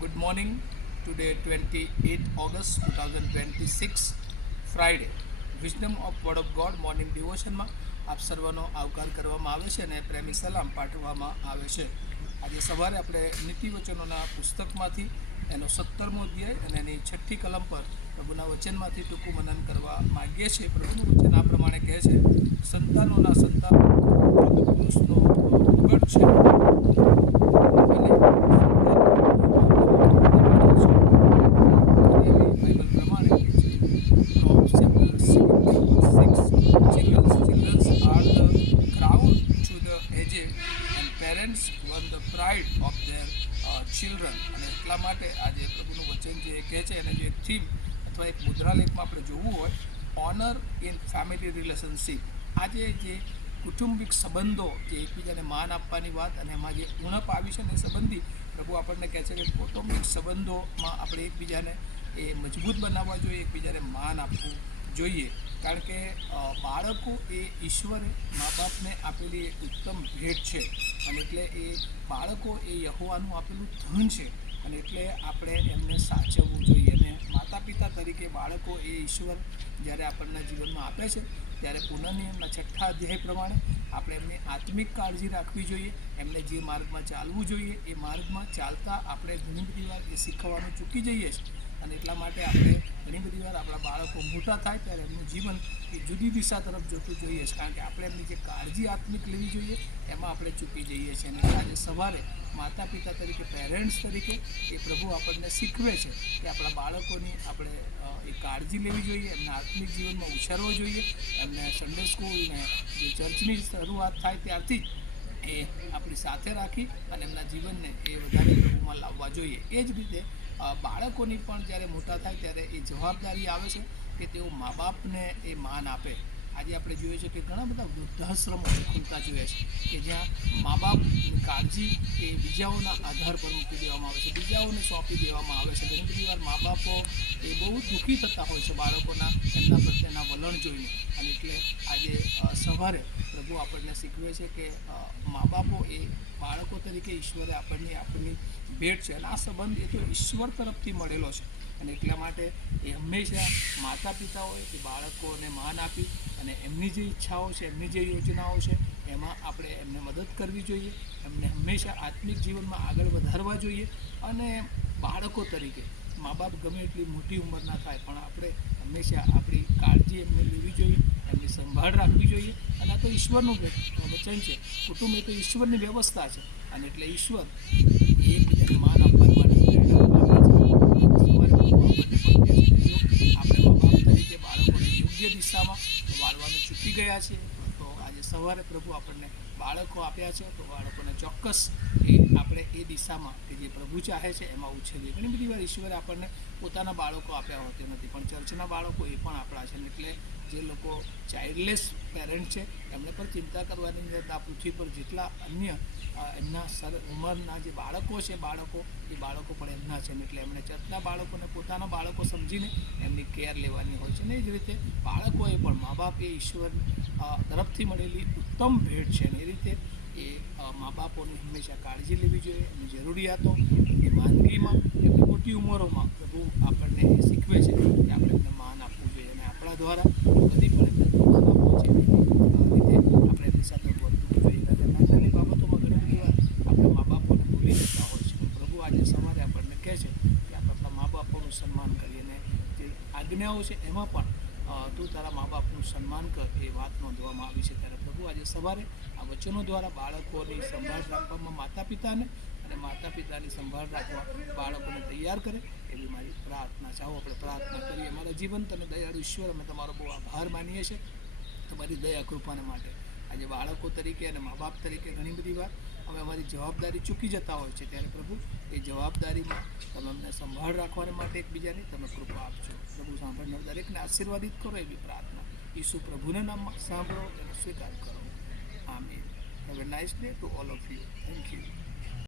Good morning. Today, 28 August 2026, Friday. Wisdom of word of God morning ડિવોશનમાં આપ સર્વનો આવકાર કરવામાં આવે છે અને પ્રેમી સલામ પાઠવવામાં આવે છે. આજે સવારે આપણે નીતિવચનોના પુસ્તકમાંથી એનો 17મો અધ્યાય અને એની 6ઠ્ઠી કલમ પર પ્રભુના વચનમાંથી ટૂંકું મનન કરવા માગીએ છીએ. પ્રભુનું વચન આ પ્રમાણે કહે છે: સંતાનોના સંતાનો પુરુષનો ઉગટ છે parents one the pride of their children. અને એટલા માટે આજે પ્રભુનું વચન જે કહે છે એને જે થીમ અથવા એક મુદ્રાલેખમાં આપણે જોવું હોય, ઓનર ઇન ફેમિલી રિલેશનશીપ. આજે જે કુટુંબિક સંબંધો, જે એકબીજાને માન આપવાની વાત અને એમાં જે ઉણપ આવી છે ને સંબંધી પ્રભુ આપણને કહે છે કે કૌટુંબિક સંબંધોમાં આપણે એકબીજાને એ મજબૂત બનાવવા જોઈએ, એકબીજાને માન આપવું જોઈએ. કારણ કે બાળકો એ ઈશ્વરે મા બાપને આપેલી એક ઉત્તમ ભેટ છે અને એટલે એ બાળકો એ યહોવાનું આપેલું ધન છે અને એટલે આપણે એમને સાચવવું જોઈએ. અને માતા પિતા તરીકે બાળકો એ ઈશ્વર જ્યારે આપણના જીવનમાં આપે છે ત્યારે પુનઃનિયમના 6ઠ્ઠા અધ્યાય પ્રમાણે આપણે એમની આત્મિક કાળજી રાખવી જોઈએ. એમને જે માર્ગમાં ચાલવું જોઈએ એ માર્ગમાં ચાલતા આપણે ઘણી બધી વાર એ શીખવવાનું ચૂકી જઈએ છીએ અને એટલા માટે આપણે ઘણી બધી વાર આપણા બાળકો મોટા થાય ત્યારે એમનું જીવન એ જુદી દિશા તરફ જતું જોઈએ છે, કારણ કે આપણે એમની જે કાળજી આત્મિક લેવી જોઈએ એમાં આપણે ચૂકી જઈએ છીએ. અને આજે સવારે માતા પિતા તરીકે, પેરેન્ટ્સ તરીકે એ પ્રભુ આપણને શીખવે છે કે આપણા બાળકોની આપણે એ કાળજી લેવી જોઈએ, એમના આત્મિક જીવનમાં ઉછેરવો જોઈએ, એમને સન્ડે સ્કૂલ ને જે ચર્ચની શરૂઆત થાય ત્યારથી જ એ આપણી સાથે રાખી અને એમના જીવનને એ વધારે પ્રભુમાં લાવવા જોઈએ. એ જ રીતે બાળકોની પણ જ્યારે મોટા થાય ત્યારે એ જવાબદારી આવે છે કે તેઓ મા બાપને એ માન આપે. આજે આપણે જોઈએ છીએ કે ઘણા બધા વૃદ્ધાશ્રમો ખુલતા જોયા છે કે જ્યાં મા બાપની કાળજી એ બીજાઓના આધાર પર મૂકી દેવામાં આવે છે, બીજાઓને સોંપી દેવામાં આવે છે. ઘણી બધી વાર મા બાપો એ બહુ દુઃખી થતા હોય છે બાળકોના એમના પ્રત્યેના વલણ જોઈને. અને એટલે આજે સવારે પ્રભુ આપણને શીખવે છે કે મા બાપો એ બાળકો તરીકે ઈશ્વરે આપણની ભેટ છે અને આ સંબંધ એ તો ઈશ્વર તરફથી મળેલો છે. અને એટલા માટે એ હંમેશા માતા પિતાઓએ એ બાળકોને માન આપી અને એમની જે ઈચ્છાઓ છે, એમની જે યોજનાઓ છે એમાં આપણે એમને મદદ કરવી જોઈએ, એમને હંમેશા આત્મિક જીવનમાં આગળ વધારવા જોઈએ. અને બાળકો તરીકે મા બાપ ગમે એટલી મોટી ઉંમરના થાય પણ આપણે હંમેશા આપણી કાળજી એમને લેવી જોઈએ, એમની સંભાળ રાખવી જોઈએ. અને આ તો ઈશ્વરનું વચન છે, કુટુંબ એ તો ઈશ્વરની વ્યવસ્થા છે અને એટલે ઈશ્વર એ એકબીજાને માન આપવા માટે પ્રેરણા આપે છે. સવારે પ્રભુ આપણને પણ કહે છે કે જો આપણે મા બાપ તરીકે બાળકોને યોગ્ય દિશામાં વાળવાનું ચૂકી ગયા છે તો આજે સવારે પ્રભુ આપણને બાળકો આપ્યા છે તો બાળકોને ચોક્કસ એ આપણે એ દિશામાં કે જે પ્રભુ ચાહે છે એમાં ઉછેરીએ. ઘણી બધી વાર ઈશ્વરે આપણને પોતાના બાળકો આપ્યા હોતા નથી પણ ચર્ચના બાળકો એ પણ આપણા છે. એટલે જે લોકો ચાઇલ્ડલેસ પેરેન્ટ છે એમને પણ ચિંતા કરવાની અંદર આ પૃથ્વી પર જેટલા અન્ય એમના ઉંમરના જે બાળકો છે એ બાળકો પણ એમના છે. એટલે એમણે ચર્ચના બાળકોને પોતાના બાળકો સમજીને એમની કેર લેવાની હોય છે. ને એ જ રીતે બાળકોએ પણ મા બાપ એ ઈશ્વર તરફથી મળેલી ઉત્તમ ભેટ છે ને એ રીતે એ મા બાપોની હંમેશા કાળજી લેવી જોઈએ. એમની જરૂરિયાતો, એમની માંદગીમાં, એમની મોટી ઉંમરોમાં પ્રભુ આપણને એ શીખવે છે કે આપણે એમને માન આપવું જોઈએ અને આપણા દ્વારા કદી પણ એમને દુઃખ ન પહોંચે રીતે આપણે એમની સાથે વર્તવું જોઈએ. નાની નાની બાબતોમાં ઘણી બધી વાર આપણે મા બાપોને ભૂલી જતા હોય છે પણ પ્રભુ આજે સવારે આપણને કહે છે કે આપણે આપણા મા બાપોનું સન્માન કરીએ અને જે આજ્ઞાઓ છે એમાં પણ તું તારા મા બાપનું સન્માન કર એ વાત નોંધવામાં આવી છે. ત્યારે પ્રભુ આજે સવારે આ વચનો દ્વારા બાળકોની સંભાળ રાખવામાં માતા પિતાને અને માતા પિતાની સંભાળ રાખવા બાળકોને તૈયાર કરે એવી મારી પ્રાર્થના છે. આવો આપણે પ્રાર્થના કરીએ. અમારા જીવંત અને દયાળુ ઈશ્વર, અમે તમારો બહુ આભાર માનીએ છીએ તમારી દયા કૃપાને માટે. આજે બાળકો તરીકે અને મા બાપ તરીકે ઘણી બધી વાર અમે અમારી જવાબદારી ચૂકી જતા હોય છે ત્યારે પ્રભુ એ જવાબદારીમાં તમે અમને સંભાળ રાખવાને માટે એકબીજાની તમે કૃપા આપજો. પ્રભુ સાંભળનાર દરેકને આશીર્વાદિત કરો એવી પ્રાર્થના ઈસુ પ્રભુના નામમાં સાંભળો અને સ્વીકાર કરો. આમીન. Have a nice day to all of you. Thank you.